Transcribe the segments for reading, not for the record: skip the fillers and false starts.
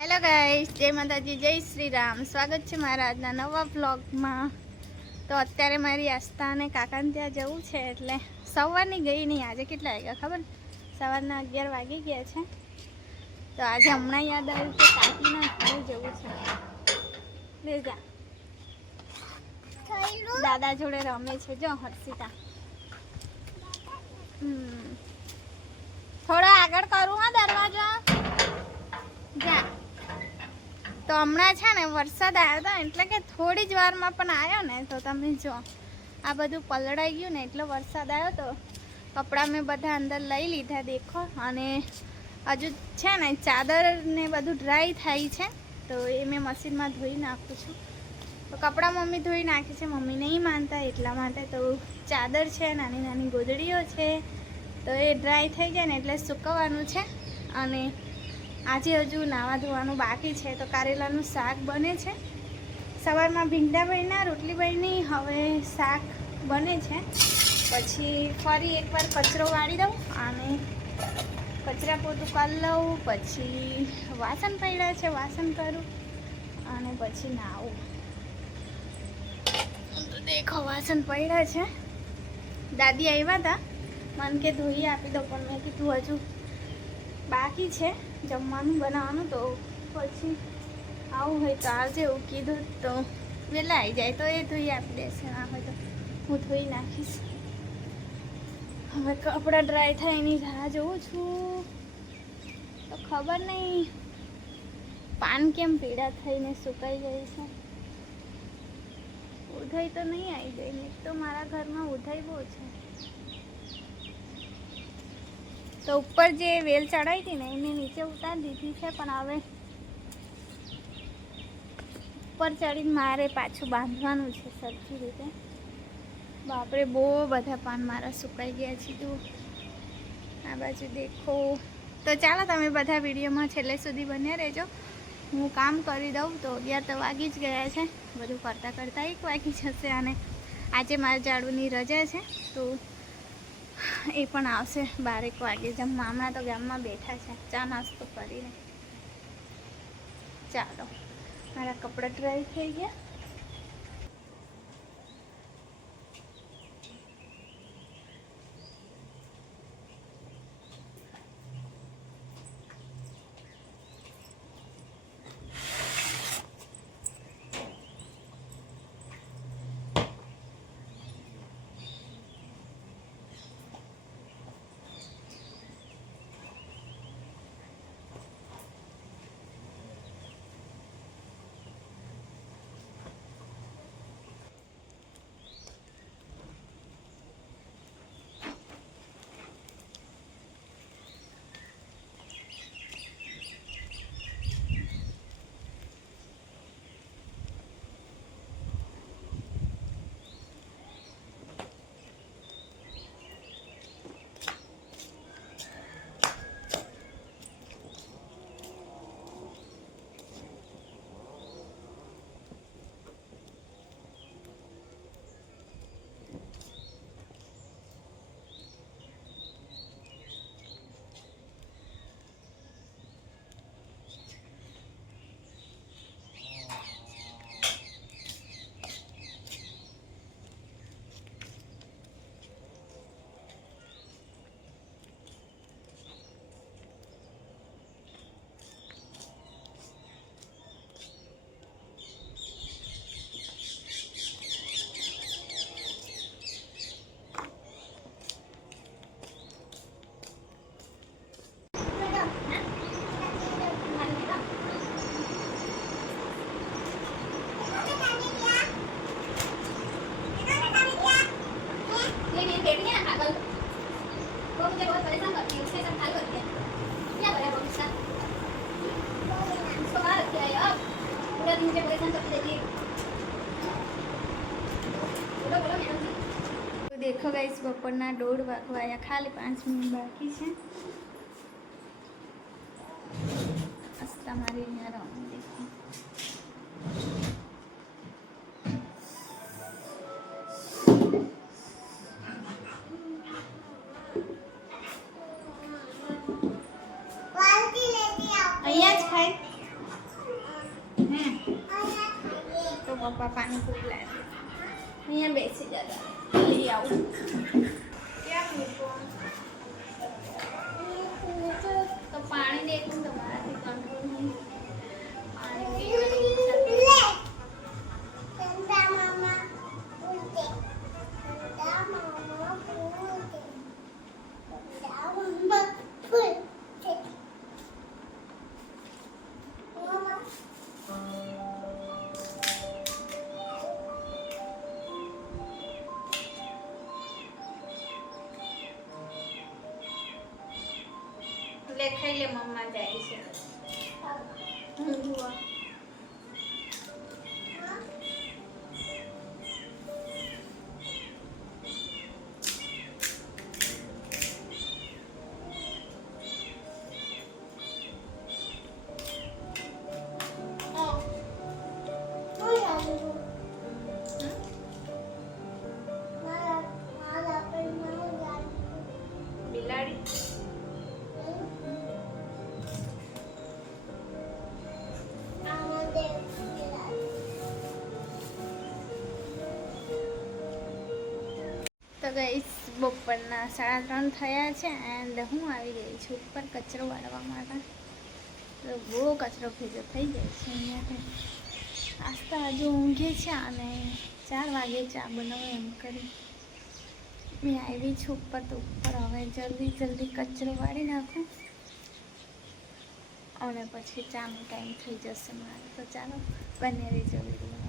Hello guys, જય માતાજી, જય શ્રી રામ। સ્વાગત છે મારા આજના નવા વ્લોગમાં। તો અત્યારે મારી આસ્થા અને કાકાને ત્યાં જવું છે, એટલે સવારની ગઈ નહીં। આજે કેટલા વાગ્યા ખબર? સવારના 11 વાગી ગયા છે। તો આજે હમણાં યાદ આવ્યું કે કાકીના ઘરે જવું છે। લે જા, દાદા જોડે રમે છે જો હર્ષિતા। થોડા આગળ કરું હા દરવાજો, જા। તો હમણાં છે ને વરસાદ આવ્યો હતો, એટલે કે થોડી જ વારમાં પણ આવ્યો ને। તો તમે જો આ બધું પલળાઈ ગયું ને, એટલો વરસાદ આવ્યો તો કપડાં મેં બધા અંદર લઈ લીધા દેખો। અને હજુ છે ને ચાદર ને બધું ડ્રાય થાય છે, તો એ મેં મશીનમાં ધોઈ નાખું છું। તો કપડાં મમ્મી ધોઈ નાખે છે, મમ્મી નહીં માનતા એટલા માટે। તો ચાદર છે, નાની નાની ગોદડીઓ છે, તો એ ડ્રાય થઈ જાય ને એટલે સૂકવવાનું છે। અને આજે હજુ નાવા ધોવાનું બાકી છે। તો કારેલાનું શાક બને છે, સવારમાં ભીંડા બન્યા, રોટલી બની, હવે શાક બને છે। પછી ફરી એકવાર કચરો વાળી દઉં અને કચરા પોતું કરી લઉં, પછી વાસણ પડ્યા છે વાસણ કરું અને પછી નાવું। તો દેખો વાસણ પડ્યા છે। દાદી આવ્યા હતા, મને કે ધોઈ આપી દો, પણ મેં કીધું હજુ બાકી છે જમવાનું બનાવવાનું। તો પછી આવું હોય તો આવજે એવું કીધું, તો વહેલા આવી જાય તો એ ધોઈ આપી દેશે, ના હોય તો હું ધોઈ નાખીશ। હવે કપડાં ડ્રાય થાય એની રાહ જોઉં છું। તો ખબર નહીં પાન કેમ પીળા થઈને સુકાઈ જાય છે। ઉધઈ તો નહીં આવી જાય ને, તો મારા ઘરમાં ઉધઈ બહુ છે। તો ઉપર જે વેલ ચડાવી હતી ને એને નીચે ઉતારી દીધી છે, પણ હવે ઉપર ચડીને મારે પાછું બાંધવાનું છે સરખી રીતે। બાપરે, બહુ બધા પાન મારા સુકાઈ ગયા છે। તો આ બાજુ દેખો। તો ચાલો તમે બધા વિડીયોમાં છેલ્લે સુધી બન્યા રહેજો, હું કામ કરી દઉં। તો 11 તો વાગી જ ગયા છે, બધું કરતાં કરતાં 1 વાગી જશે। અને આજે મારા જાડુની રજા છે, તો એ પણ આવશે 12 વાગે જમવા। હમણાં તો ગામમાં બેઠા છે ચા નાસ્તો કરીને। ચાલો, મારા કપડાં ડ્રાય થઈ ગયા। देखो गाइस, बपोरना 1:30 वागवा आया, खाली 5 मिनिट बाकी है। आस्था मारी अहींया रमी देखो। अहींया ज खाय। પપ્પા પાણીપુરી લાવે અહીંયા બેસી જતા લઈ આવું ક્યાં મૂકું તો પાણી દેખું તમારાથી કંટ્રોલ નહીં પાણી પીવાની ઈચ્છા ખાઈ લે મમ્મા જાય છે ઊંઘવા બિલાડી તો ગાઈસ બપોરના 3:30 થયા છે એન્ડ હું આવી ગઈ છું ઉપર કચરો વાળવા માટે તો બહુ કચરો ભેગો થઈ જાય છે અહીંયાથી આસ્તા હજુ ઊંઘે છે અને 4 વાગે ચા બનાવું એમ કરી મેં આવી છું ઉપર તો ઉપર હવે જલ્દી કચરો વાળી નાખું અને પછી ચાનો ટાઈમ થઈ જશે મારે તો ચાલો બને રહેજો વિડીયોમાં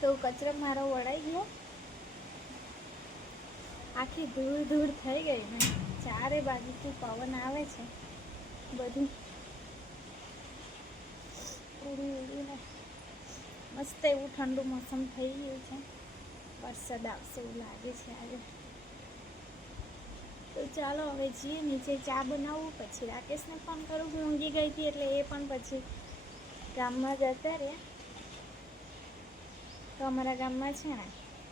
તો કચરો મારો વળાઈ ગયો આખી ધૂળ થઈ ગઈ ને ચારે બાજુથી પવન આવે છે બધું ઉડીને મસ્ત એવું ઠંડુ મોસમ થઈ ગયું છે વરસાદ આવશે એવું લાગે છે આજે તો ચાલો હવે જઈએ નીચે ચા બનાવું પછી રાકેશને ફોન કરું હું ઊંઘી ગઈ હતી એટલે એ પણ પછી ગામમાં જતા રહ્યા તો અમારા ગામમાં છે ને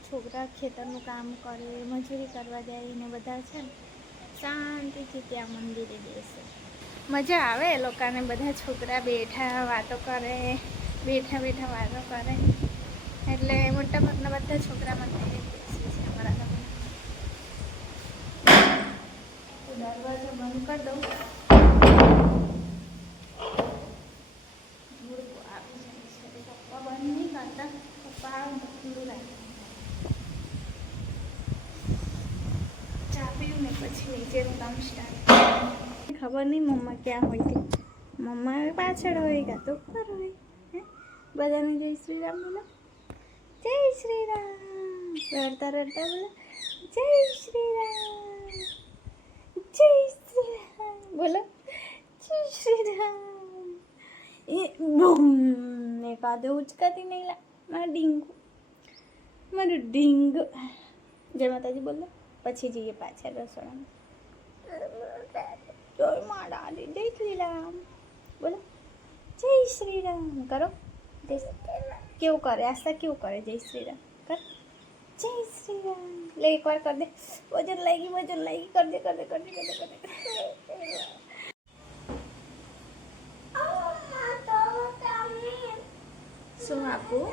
છોકરા ખેતરનું કામ કરે મજૂરી કરવા જાય ને બધા છે ને શાંતિથી ત્યાં મંદિરે બેસે મજા આવે એ લોકોને બધા છોકરા બેઠા વાતો કરે બેઠા વાતો કરે એટલે મોટા ભાગના બધા છોકરા મંદિરે બેસે છે અમારા ગામમાં તો દરવાજો બંધ કરી દઉં આવી જાય છે પપ્પા બંધ નહીં કરતા ચા પીવું ને પછી નીચેનું કામ સ્ટાર્ટ ખબર નહીં મમ્મા ક્યાં હોય તે મમ્મા પાછળ હોય કાં તો ઉપર હોય બધાને જય શ્રી રામ બોલો જય શ્રી રામ રડતા બોલો જય શ્રી રામ બોલો જય શ્રી રામ એ બૂમ ને કાદો ઉચકાતી નહીં લા મારું ડીંગુ જય માતાજી બોલો પછી જઈએ પાછા રસોડામાં જય માતાજી જય શ્રી રામ બોલો જય શ્રી રામ કરો કેવું કરે આસ્તા કેવું કરે જય શ્રી રામ કર જય શ્રી રામ લે એકવાર કર દે વજન લાગી કર દે શું આપું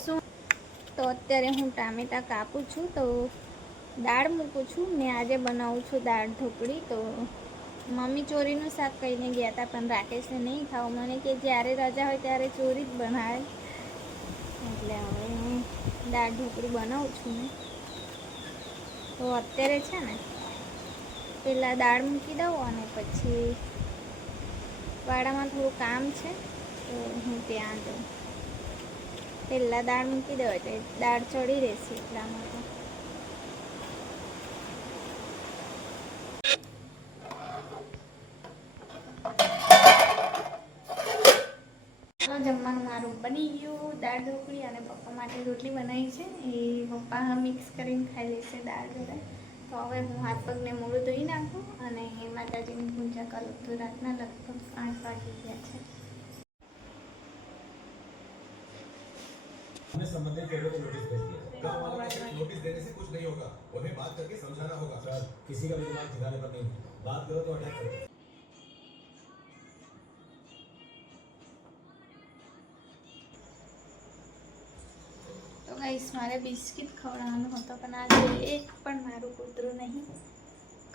શું તો અત્યારે હું ટામેટાં કાપું છું તો દાળ મૂકું છું ને આજે બનાવું છું દાળ ઢોકળી તો મમ્મી ચોરીનું શાક કહીને ગયા હતા પણ રાકેશને નહીં ખાવું મને કે જ્યારે રજા હોય ત્યારે ચોરી જ બનાવે એટલે હવે હું દાળ ઢોકળી બનાવું છું ને તો અત્યારે છે ને પહેલાં દાળ મૂકી દઉં અને પછી વાડામાં થોડું કામ છે તો હું ત્યાં જાઉં પહેલાં દાળ મૂકી દઉં એટલે દાળ ચડી રહેશે એટલા માટે જમવાનું મારું બની ગયું. દાળ ઢોકળી અને પપ્પા માટે રોટલી બનાવી છે. એ પપ્પા મિક્સ કરીને ખાઈ લેશે દાળ જોડે. તો હવે હું હાથ પગને મોઢું ધોઈ નાખું અને માતાજીની પૂજા કરું. તો રાતના લગભગ 8 વાગી ગયા છે. संबंधित लोगों को नोटिस भेज दिया। गाँव वालों को सिर्फ नोटिस देने से कुछ नहीं होगा, उन्हें बात करके समझाना होगा। सर, किसी का भी दिमाग ठिकाने पर नहीं, बात करो तो अटैक करो। તો ગાઈસ મારે બિસ્કિટ ખવડાવવાનું હતો પણ આજે એક પણ મારું કૂતરું નહીં.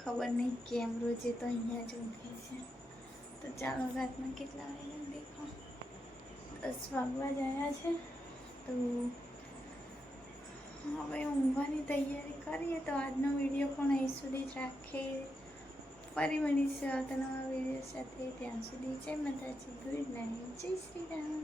ખબર નહીં કેમ રોજે તો અહીંયા જ ઊંઘે છે. તો ચાલો રાતના કેટલા વાગ્યા દેખો 10 વાગવા જ આવ્યા છે. તો હવે ઊંઘવાની તૈયારી કરીએ. તો આજનો વિડીયો પણ અહીં સુધી જ રાખીએ. ફરી મળીશું આવતા નવા વિડીયો સાથે. ત્યાં સુધી જય માતાજી, ગુડ નાઇટ, જય શ્રી રામ.